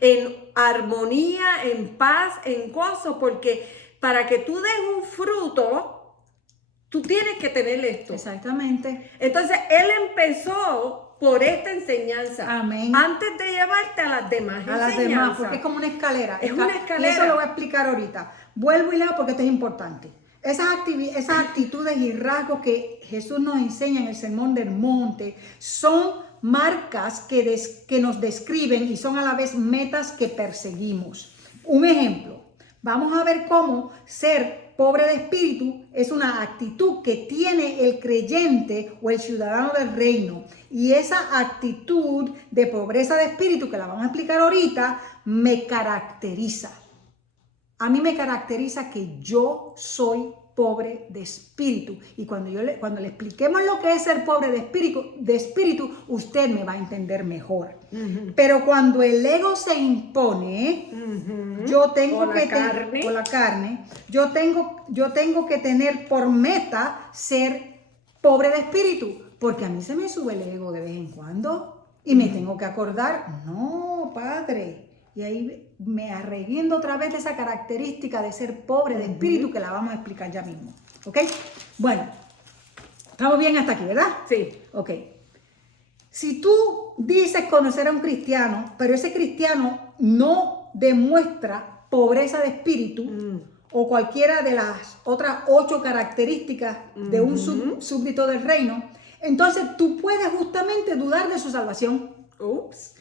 en armonía, en paz, en gozo, porque para que tú des un fruto, tú tienes que tener esto. Exactamente. Entonces, Él empezó por esta enseñanza. Amén. Antes de llevarte a las demás enseñanzas. A las demás, porque es como una escalera. Es una escalera. Y eso lo voy a explicar ahorita. Vuelvo y leo porque esto es importante. Esas actitudes y rasgos que Jesús nos enseña en el Sermón del Monte son marcas que nos describen y son a la vez metas que perseguimos. Un ejemplo, vamos a ver cómo ser pobre de espíritu es una actitud que tiene el creyente o el ciudadano del reino. Y esa actitud de pobreza de espíritu, que la vamos a explicar ahorita, me caracteriza. A mí me caracteriza que yo soy pobre de espíritu. Y cuando le expliquemos lo que es ser pobre de espíritu, usted me va a entender mejor. Pero cuando el ego se impone, yo tengo yo tengo que tener por meta ser pobre de espíritu. Porque a mí se me sube el ego de vez en cuando y me tengo que acordar, no, Padre. Y ahí me arrepiento otra vez de esa característica de ser pobre de espíritu que la vamos a explicar ya mismo. ¿Ok? Bueno, estamos bien hasta aquí, ¿verdad? Sí. Ok. Si tú dices conocer a un cristiano, pero ese cristiano no demuestra pobreza de espíritu o cualquiera de las otras 8 características de un súbdito del reino, entonces tú puedes justamente dudar de su salvación. Ups.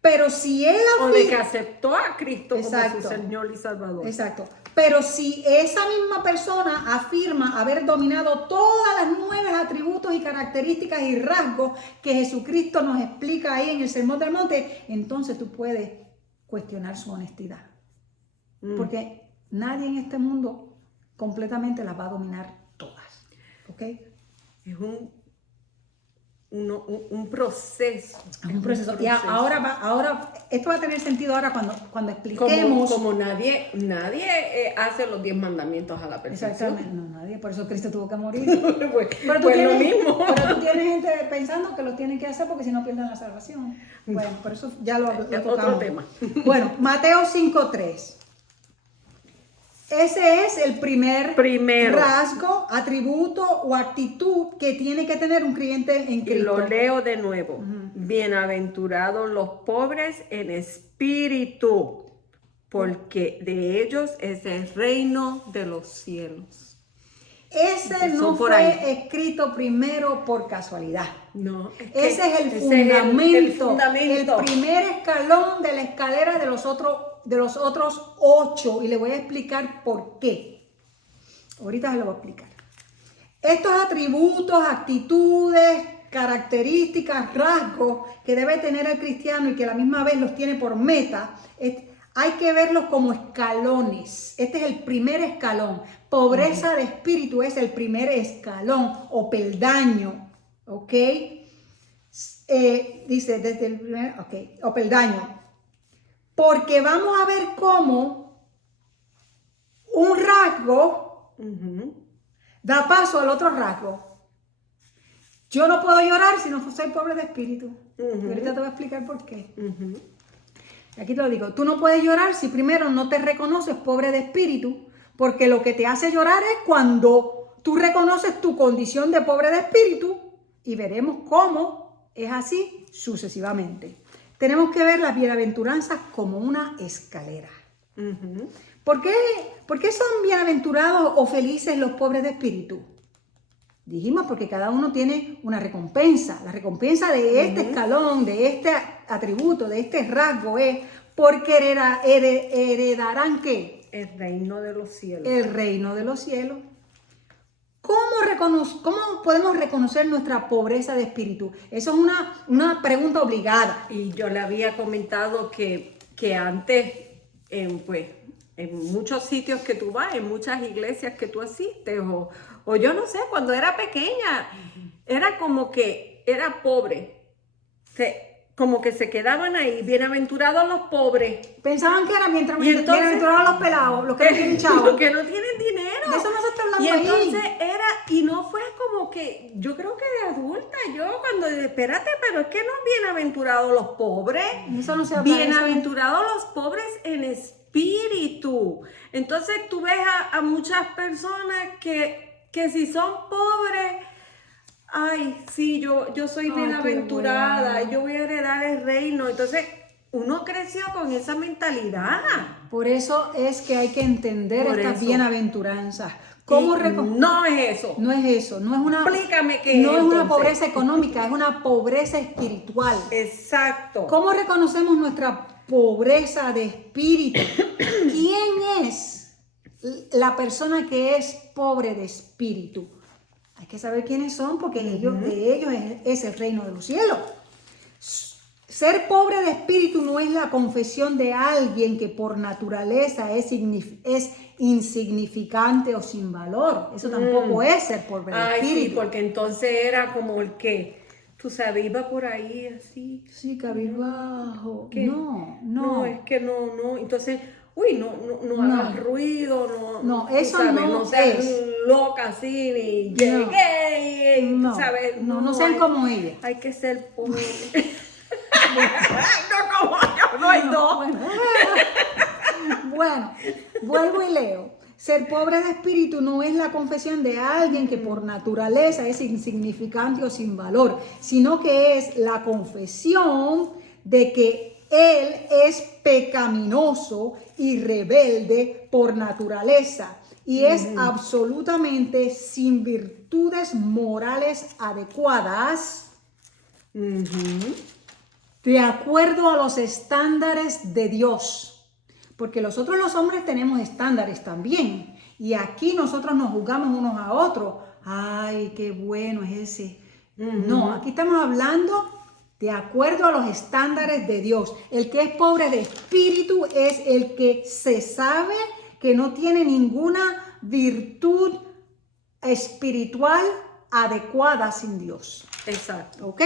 Pero si él o de que aceptó a Cristo como su Señor y Salvador. Exacto. Pero si esa misma persona afirma haber dominado todas las 9 atributos y características y rasgos que Jesucristo nos explica ahí en el Sermón del Monte, entonces tú puedes cuestionar su honestidad. Porque nadie en este mundo completamente las va a dominar todas. ¿Ok? Es un proceso. Un proceso. Y ahora, esto va a tener sentido ahora cuando expliquemos. Como nadie hace los 10 mandamientos a la perfección. Exactamente. No, nadie. Por eso Cristo tuvo que morir. Pero tú tienes, lo mismo. Pero tú tienes gente pensando que los tienen que hacer porque si no pierden la salvación. Bueno, por eso ya lo tocamos. Otro tema. Bueno, Mateo 5:3. Ese es el primer rasgo, atributo o actitud que tiene que tener un creyente en Cristo. Y lo leo de nuevo. Bienaventurados los pobres en espíritu, porque de ellos es el reino de los cielos. Ese no fue escrito primero por casualidad. No. Ese es el fundamento, el primer escalón de la escalera de los otros 8, y le voy a explicar por qué. Ahorita se lo voy a explicar. Estos atributos, actitudes, características, rasgos que debe tener el cristiano y que a la misma vez los tiene por meta, hay que verlos como escalones. Este es el primer escalón. Pobreza de espíritu es el primer escalón o peldaño, ¿ok? Dice desde el primer, ok, o peldaño. Porque vamos a ver cómo un rasgo da paso al otro rasgo. Yo no puedo llorar si no soy pobre de espíritu. Y ahorita te voy a explicar por qué. Aquí te lo digo. Tú no puedes llorar si primero no te reconoces pobre de espíritu, porque lo que te hace llorar es cuando tú reconoces tu condición de pobre de espíritu, y veremos cómo es así sucesivamente. Tenemos que ver las bienaventuranzas como una escalera. ¿Por qué son bienaventurados o felices los pobres de espíritu? Dijimos porque cada uno tiene una recompensa. La recompensa de este escalón, de este atributo, de este rasgo es porque heredarán ¿qué? El reino de los cielos. El reino de los cielos. ¿Cómo podemos reconocer nuestra pobreza de espíritu? Eso es una pregunta obligada. Y yo le había comentado que antes, pues, en muchos sitios que tú vas, en muchas iglesias que tú asistes, o yo no sé, cuando era pequeña, era como que era pobre. Como que se quedaban ahí, bienaventurados los pobres. Pensaban que eran bienaventurados los pelados, los que no tienen chavos. Los que no tienen dinero. De eso no se está hablando y ahí. entonces y no fue como que, yo creo que de adulta, yo cuando, espérate, pero es que no bienaventurados los pobres. Eso no se habla de eso. Bienaventurados los pobres en espíritu. Entonces tú ves a muchas personas que si son pobres, ay, sí, yo soy bienaventurada, yo voy a heredar el reino. Entonces, uno creció con esa mentalidad. Por eso es que hay que entender estas bienaventuranzas. No es eso. No es eso, no es una... Explícame qué no es. es una entonces. pobreza económica, es una pobreza espiritual. Exacto. ¿Cómo reconocemos nuestra pobreza de espíritu? ¿Quién es la persona que es pobre de espíritu? Hay que saber quiénes son porque de ellos es el reino de los cielos. Ser pobre de espíritu no es la confesión de alguien que por naturaleza es insignificante o sin valor. Eso tampoco es ser pobre de espíritu. Sí, porque entonces era como el que, tú sabes, iba por ahí así. Sí, cabizbajo. ¿Qué? No, es que no. Entonces, no hagas ruido, no, eso sabes, no seas es. loca así, ni llegué, no, ¿sabes? no sean como ella. Hay que ser pobre. No como yo, no hay dos. Bueno, vuelvo y leo. Ser pobre de espíritu no es la confesión de alguien que por naturaleza es insignificante o sin valor, sino que es la confesión de que él es pecaminoso y rebelde por naturaleza y es absolutamente sin virtudes morales adecuadas de acuerdo a los estándares de Dios. Porque nosotros los hombres tenemos estándares también. Y aquí nosotros nos juzgamos unos a otros. Ay, qué bueno es ese. No, aquí estamos hablando de acuerdo a los estándares de Dios. El que es pobre de espíritu es el que se sabe que no tiene ninguna virtud espiritual adecuada sin Dios. Exacto. ¿Ok?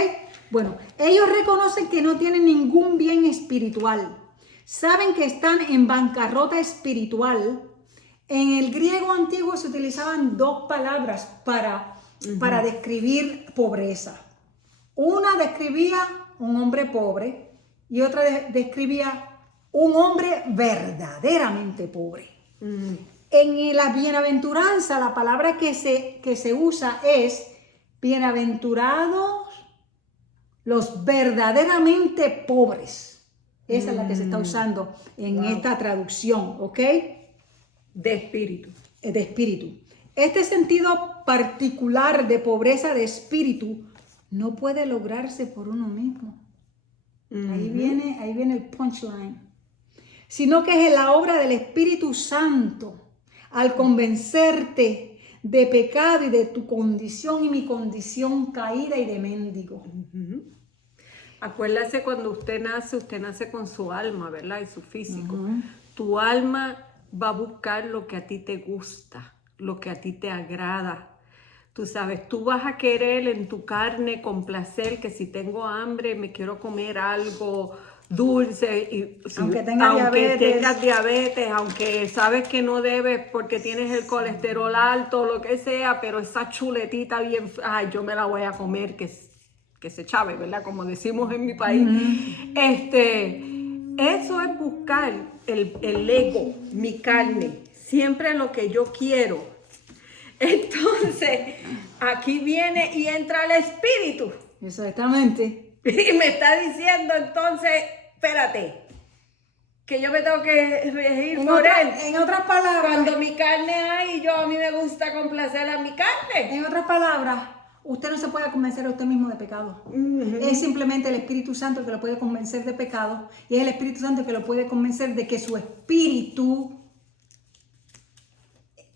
Bueno, ellos reconocen que no tienen ningún bien espiritual. Saben que están en bancarrota espiritual. En el griego antiguo se utilizaban dos palabras para describir pobreza. Una describía un hombre pobre y otra describía un hombre verdaderamente pobre. En la bienaventuranza, la palabra que se usa es bienaventurados los verdaderamente pobres. Esa es la que se está usando en esta traducción, ¿ok? De espíritu. De espíritu. Este sentido particular de pobreza de espíritu no puede lograrse por uno mismo. Ahí viene el punchline. Sino que es la obra del Espíritu Santo al convencerte de pecado y de tu condición y mi condición caída y de mendigo. acuérdase, cuando usted nace con su alma, ¿verdad? Y su físico. Tu alma va a buscar lo que a ti te gusta, lo que a ti te agrada. Tú sabes, tú vas a querer en tu carne complacer, que si tengo hambre me quiero comer algo dulce, y aunque tengas diabetes, aunque sabes que no debes porque tienes el colesterol alto, lo que sea, pero esa chuletita bien, ay, yo me la voy a comer, que se chave, ¿verdad? Como decimos en mi país. Eso es buscar el ego, mi carne, siempre lo que yo quiero. Entonces, aquí viene y entra el espíritu. Exactamente. Y me está diciendo entonces, espérate, que yo me tengo que regir por él. En otras palabras. Cuando mi carne hay, a mí me gusta complacer a mi carne. En otras palabras, usted no se puede convencer a usted mismo de pecado. Es simplemente el Espíritu Santo que lo puede convencer de pecado. Y es el Espíritu Santo que lo puede convencer de que su espíritu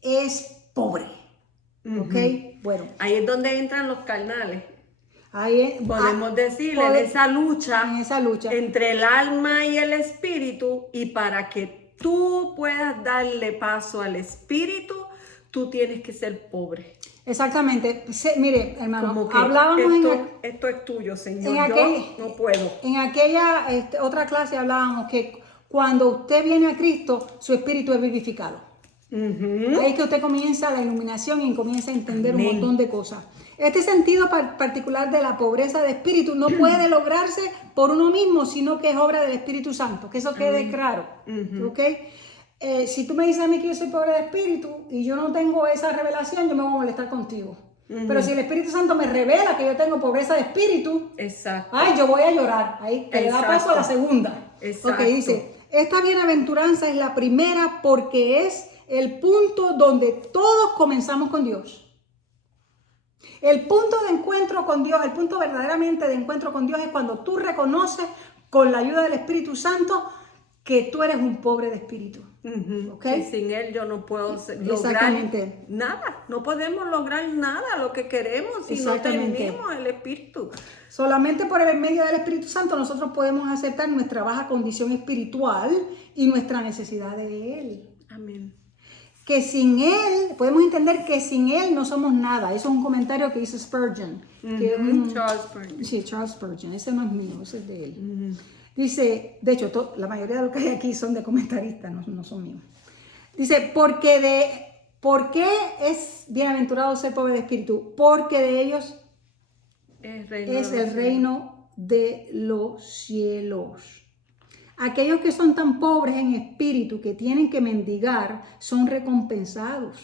es pobre. ¿Ok? Bueno. Ahí es donde entran los carnales. Podemos decirle, en esa lucha entre el alma y el espíritu, y para que tú puedas darle paso al espíritu, tú tienes que ser pobre. Exactamente. Mire, hermano, hablábamos esto es tuyo, Señor. Yo no puedo. En aquella otra clase hablábamos que cuando usted viene a Cristo, su espíritu es vivificado. Ahí es que usted comienza la iluminación y comienza a entender un montón de cosas. Este sentido particular de la pobreza de espíritu no puede lograrse por uno mismo, sino que es obra del Espíritu Santo, que eso quede claro. ¿Okay? Si tú me dices a mí que yo soy pobre de espíritu y yo no tengo esa revelación, yo me voy a molestar contigo. Pero si el Espíritu Santo me revela que yo tengo pobreza de espíritu, yo voy a llorar. Ahí que le da paso a la segunda. Exacto. Ok, dice, esta bienaventuranza es la primera porque es el punto donde todos comenzamos con Dios. El punto de encuentro con Dios, el punto verdaderamente de encuentro con Dios es cuando tú reconoces con la ayuda del Espíritu Santo que tú eres un pobre de espíritu. ¿Okay? Y sin Él yo no puedo lograr nada. No podemos lograr nada lo que queremos si no tenemos el Espíritu. Solamente por el medio del Espíritu Santo nosotros podemos aceptar nuestra baja condición espiritual y nuestra necesidad de Él. Amén. Que sin Él, podemos entender que sin Él no somos nada. Eso es un comentario que hizo Spurgeon. Charles Spurgeon. Sí, Charles Spurgeon. Ese no es mío, ese es de él. Dice, de hecho, la mayoría de los que hay aquí son de comentaristas, no son míos. Dice, ¿por qué es bienaventurado ser pobre de espíritu? Porque de ellos es el reino de los cielos. Aquellos que son tan pobres en espíritu que tienen que mendigar son recompensados.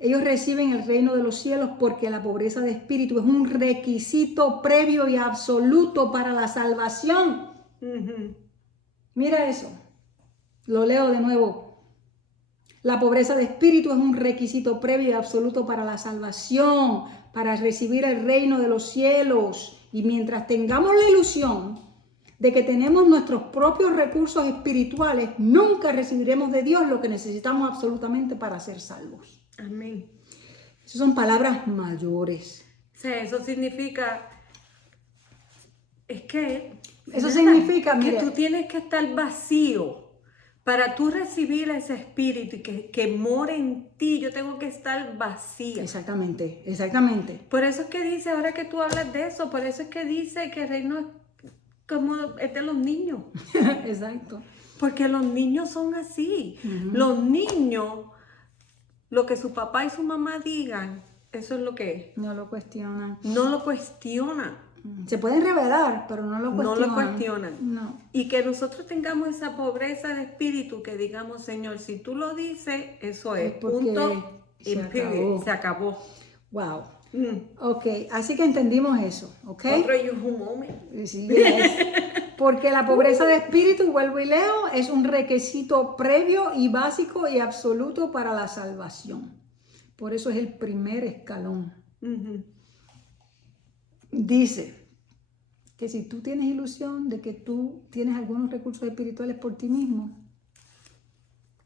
Ellos reciben el reino de los cielos porque la pobreza de espíritu es un requisito previo y absoluto para la salvación. Mira eso. Lo leo de nuevo. La pobreza de espíritu es un requisito previo y absoluto para la salvación, para recibir el reino de los cielos. Y mientras tengamos la ilusión de que tenemos nuestros propios recursos espirituales, nunca recibiremos de Dios lo que necesitamos absolutamente para ser salvos. Amén. Esas son palabras mayores. Sí, eso significa, significa, mira, que tú tienes que estar vacío para tú recibir ese espíritu y que more en ti. Yo tengo que estar vacía. Exactamente. Por eso es que dice, ahora que tú hablas de eso, por eso es que dice que el reino es como es de los niños. Exacto. Porque los niños son así. Los niños, lo que su papá y su mamá digan, eso es lo que es. No lo cuestionan. No lo cuestionan. Se pueden revelar, pero no lo cuestionan. No lo cuestionan. No. Y que nosotros tengamos esa pobreza de espíritu, que digamos, Señor, si tú lo dices, eso es. Punto. Se acabó. Wow. Ok, así que entendimos eso, ¿ok? Otro moment. Sí, porque la pobreza de espíritu, vuelvo y leo, es un requisito previo y básico y absoluto para la salvación. Por eso es el primer escalón. Dice que si tú tienes ilusión de que tú tienes algunos recursos espirituales por ti mismo,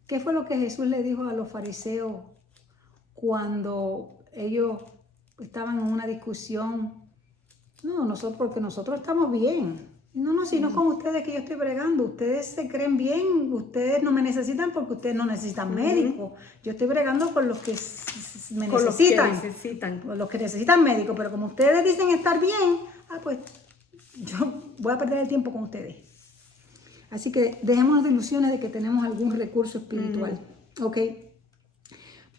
¿qué fue lo que Jesús le dijo a los fariseos cuando ellos estaban en una discusión No, porque nosotros estamos bien. No, si no con ustedes que yo estoy bregando. Ustedes se creen bien, ustedes no me necesitan porque ustedes no necesitan médico. Yo estoy bregando con los que me necesitan. Con los que necesitan médico. Pero como ustedes dicen estar bien, pues yo voy a perder el tiempo con ustedes. Así que dejémonos de ilusiones de que tenemos algún recurso espiritual. ¿Ok?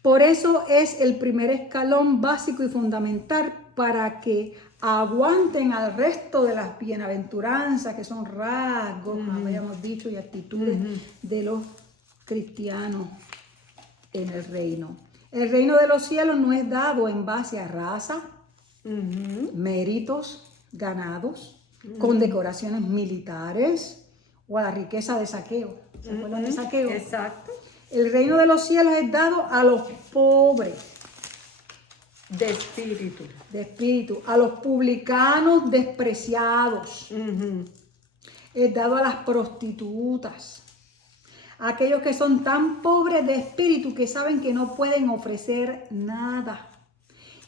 Por eso es el primer escalón básico y fundamental para que aguanten al resto de las bienaventuranzas, que son rasgos, como habíamos dicho, y actitudes de los cristianos en el reino. El reino de los cielos no es dado en base a raza, méritos ganados, condecoraciones militares o a la riqueza de Zaqueo. ¿Se acuerdan de Zaqueo? Exacto. El reino de los cielos es dado a los pobres. De espíritu. De espíritu. A los publicanos despreciados. Es dado a las prostitutas. A aquellos que son tan pobres de espíritu que saben que no pueden ofrecer nada.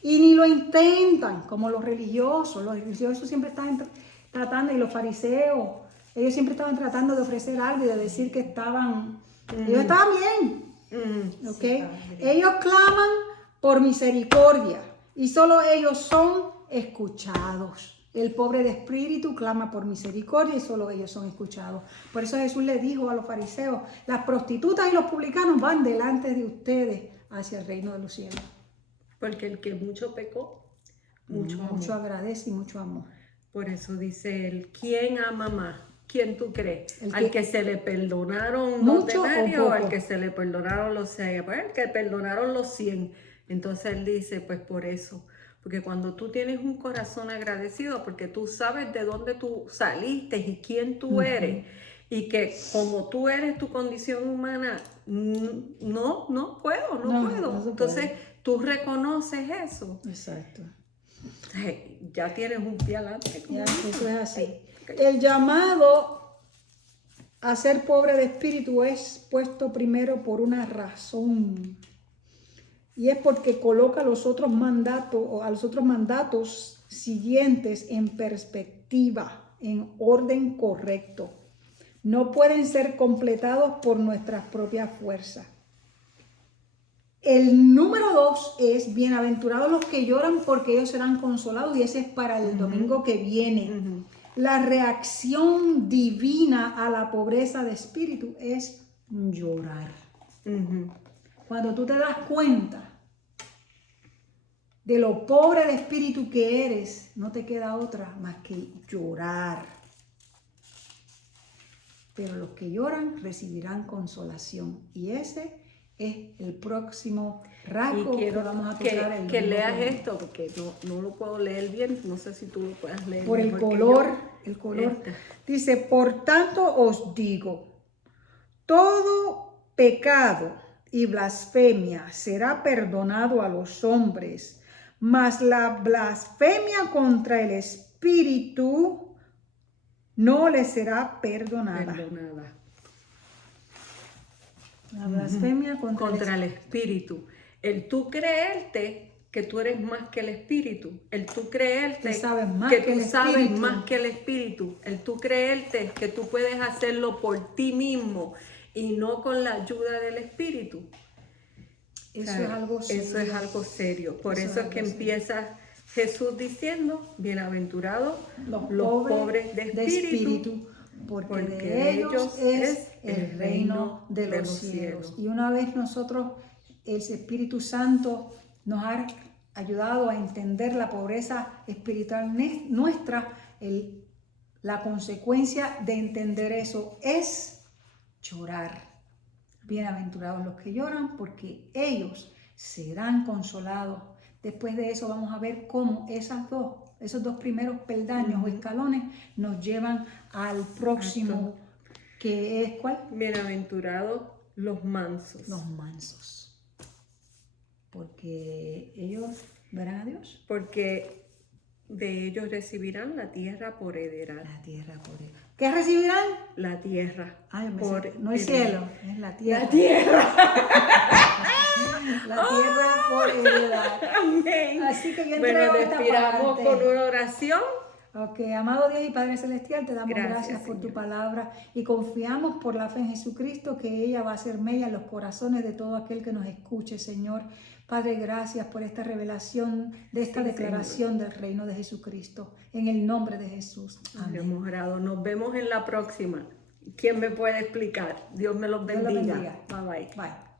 Y ni lo intentan, como los religiosos. Los religiosos siempre estaban tratando, y los fariseos, ellos siempre estaban tratando de ofrecer algo y de decir que estaban... Ellos estaban bien. ¿Ok? Sí, ellos claman por misericordia y solo ellos son escuchados. El pobre de espíritu clama por misericordia y solo ellos son escuchados. Por eso Jesús le dijo a los fariseos: las prostitutas y los publicanos van delante de ustedes hacia el reino de los cielos. Porque el que mucho pecó, mucho agradece y mucho amor. Por eso dice él: ¿quién ama más? ¿Quién tú crees? ¿Al que se le perdonaron los denarios o al que se le perdonaron los 100? Pues el que perdonaron los 100. Entonces él dice, pues por eso. Porque cuando tú tienes un corazón agradecido, porque tú sabes de dónde tú saliste y quién tú eres, y que como tú eres tu condición humana, no puedo. Entonces tú reconoces eso. Exacto. Ya tienes un pie adelante. Ya, eso es así. El llamado a ser pobre de espíritu es puesto primero por una razón. Y es porque coloca a los otros mandatos siguientes en perspectiva, en orden correcto. No pueden ser completados por nuestras propias fuerzas. El número 2 es: bienaventurados los que lloran, porque ellos serán consolados, y ese es para el domingo que viene. La reacción divina a la pobreza de espíritu es llorar. Cuando tú te das cuenta de lo pobre de espíritu que eres, no te queda otra más que llorar. Pero los que lloran recibirán consolación. Y ese es el próximo rasgo que vamos a tocar. Que leas esto, porque no lo puedo leer bien. No sé si tú lo puedas leer. Por el color. Dice: por tanto os digo, todo pecado y blasfemia será perdonado a los hombres, mas la blasfemia contra el Espíritu no le será perdonada. La blasfemia contra el Espíritu. El tú creerte que tú eres más que el Espíritu. El tú creerte que tú sabes más que el Espíritu. El tú creerte que tú puedes hacerlo por ti mismo y no con la ayuda del Espíritu. Eso es algo serio. Eso es algo serio. Por eso es que empieza Jesús diciendo: bienaventurados los pobres de espíritu, porque de ellos es el reino de los cielos. Y una vez nosotros, el Espíritu Santo nos ha ayudado a entender la pobreza espiritual nuestra, la consecuencia de entender eso es llorar. Bienaventurados los que lloran, porque ellos serán consolados. Después de eso vamos a ver cómo esos dos primeros peldaños o escalones nos llevan al próximo, que es ¿cuál? Bienaventurados los mansos. Los mansos. Porque ellos verán a Dios. Porque de ellos recibirán la tierra por heredad. La tierra por heredad. ¿Qué recibirán? La tierra. No el cielo, es la tierra. La tierra. La tierra por heredad. Amén. Así que yo entrego esta parte. Respiramos con una oración. Ok, amado Dios y Padre Celestial, te damos Gracias, gracias por tu Señor. palabra y confiamos por la fe en Jesucristo que ella va a ser mella en los corazones de todo aquel que nos escuche, Señor. Padre, gracias por esta revelación de esta Sí, declaración del reino de Jesucristo. En el nombre de Jesús. Amén. Hemos orado. Nos vemos en la próxima. ¿Quién me puede explicar? Dios me los Dios los bendiga. bendiga. Bye bye. Bye.